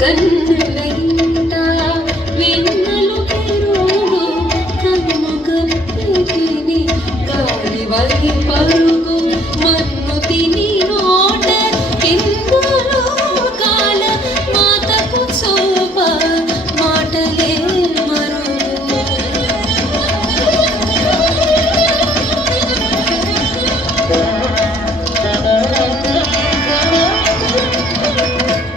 కన్నులైట వెన్నెలు పెరుగు కన్ను కప్పెతిని గాలి వలి పరుగు మన్ను తిని నోట కిందులో కాల మాతకు చూప మాటలే మరుగు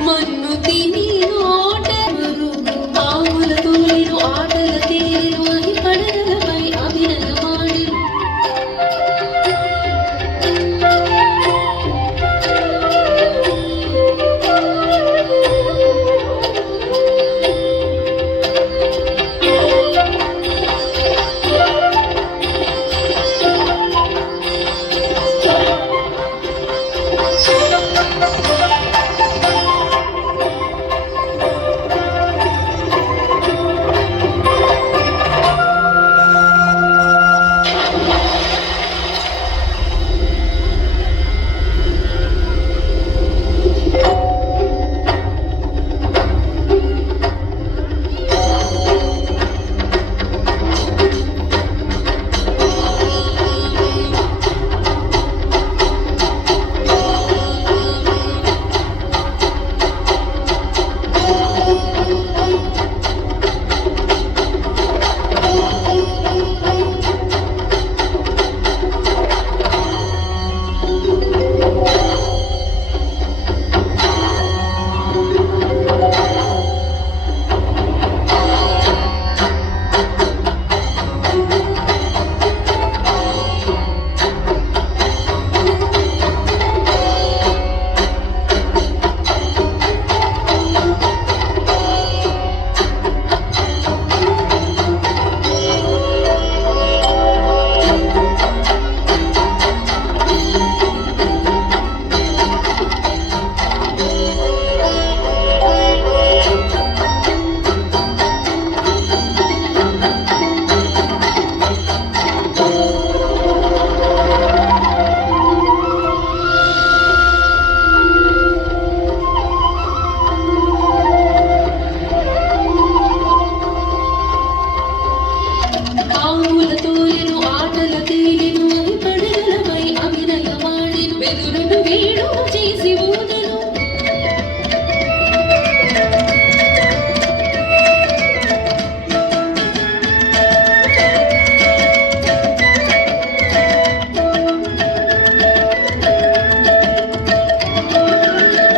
మన్ను తిని నోట మరుగు పాములతో నేను ఆటల తేలిను అని పడగలపై అభినయమాడి పాములతో నేను ఆటల తేలిను అని పడగలపై అభినయమాడిను బెదురును వేడు చేసి ఊదెను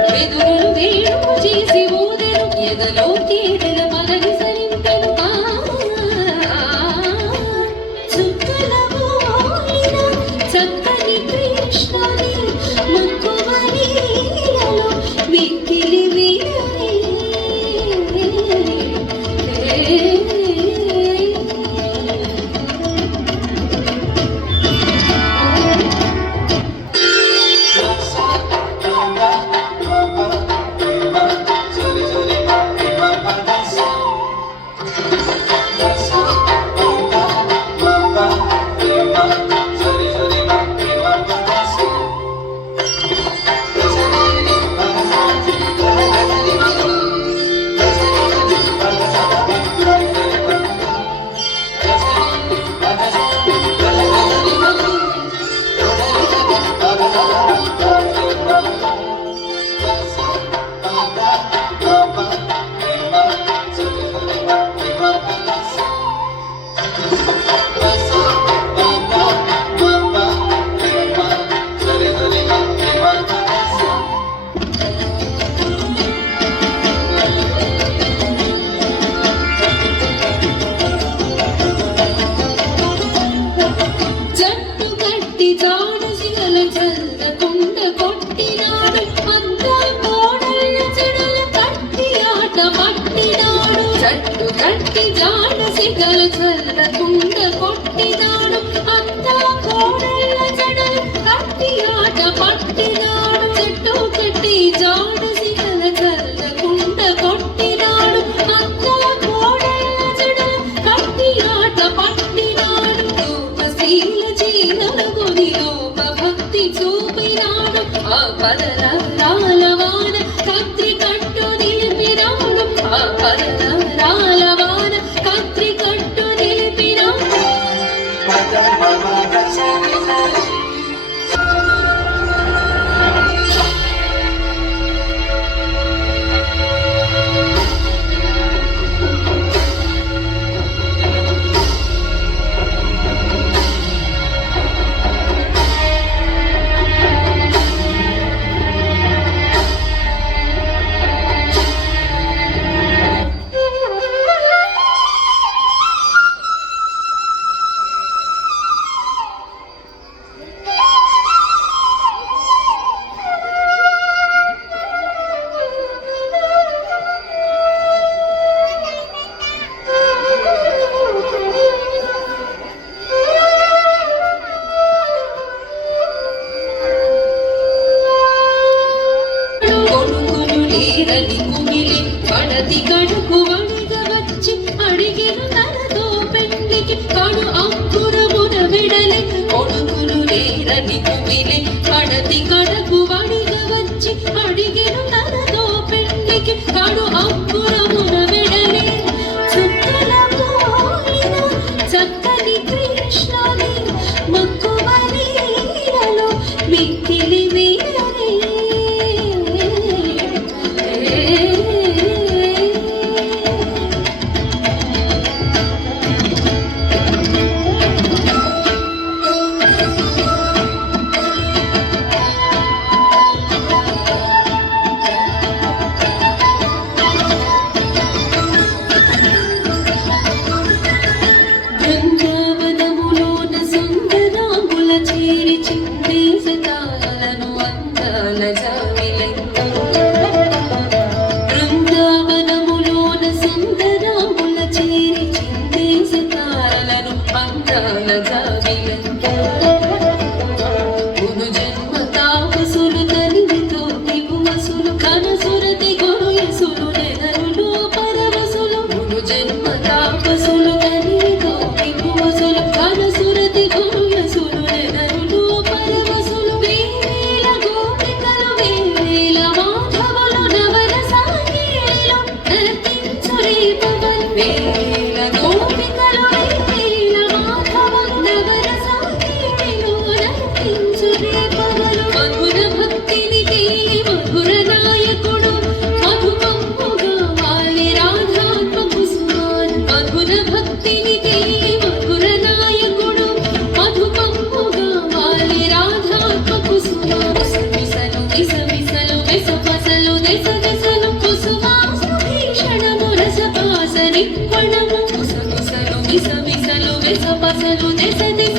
బెదురును వేడు చేసి ఊదెను ఎదలో తీరెల పరగి సరింపెను చక్కని కృష్ణని ముక్కువనిలలో మిక్కిలి వీరని జట్టు కట్టి జాడసిగల చల్లకుండ కొట్టినాడు అంతా కోడళ్ళ చెడుల కట్టి ఆట పట్టినాడు జట్టు కట్టి జాడసిగల చల్లకుండ కొట్టినాడు అంతా కోడళ్ళ చెడుల కట్టి ఆట పట్టినాడు జట్టు కట్టి జాడసిగల చల్లకుండ కొట్టినాడు అంతా కోడళ్ళ చెడుల కట్టి ఆట పట్టినాడు రూపశీల జీవనగుని రూప భక్తి చూపినాడు ఆ పదరాల వాన కత్తి కట్టు నిలిపినాడు కొడుకులు లేరని కుమిలి పడతి కడుకు వడిగ వచ్చి అడిగెను తనతో పెండికి కడు అంకురమున విడలి కొడుకులు లేరని కుమిలి పడతి కడుకు వడిగ వచ్చి అడిగెను తనతో పెండికి కడు అంకురమున విడలి చుక్కల పోలిన చక్కని కృష్ణుని మక్కువ నీడలో మిక్కిలి వీరనే బృందావనములోన సుందరాంగుల చేరి చిందేసతాలను అందాల జావిలై బృందావనములోన సుందరాంగుల చేరి చిందేసతాలను అందాల జావిలై పును జన్మ తాపసులు తనివితో దిగువసులు కనసురతి గొరుయసులు నెనరులు పరవసులు పును జన్మ తాపసులు తనివితో దిగువసులు కనసురతి గొరుయసులు నెనరులు పరవసులు వేవేల గోపికలు వేవేల మాధవులు నవల సాగేలు నర్తించు రేపవలు వేవేల గోపికలు వేవేల మాధవులు నవల సాగేలు నర్తించు రేపవలు మధుర భక్తిని తేలి మధుర నాయకుడు మధుపంపుగా వాలి రాధాత్మ కుసుమాన్ మధుర భక్తిని తేలి మధుర నాయకుడు మధుపంపుగా వాలి రాధాత్మ కుసుమాన్ విసలు విసవిసలు విసపసలు దశ దశలు కుసుమాసు భీషణము రసపాస నిప్పణము విసవిసలు విసవిసలు విసపసలు దశ దశ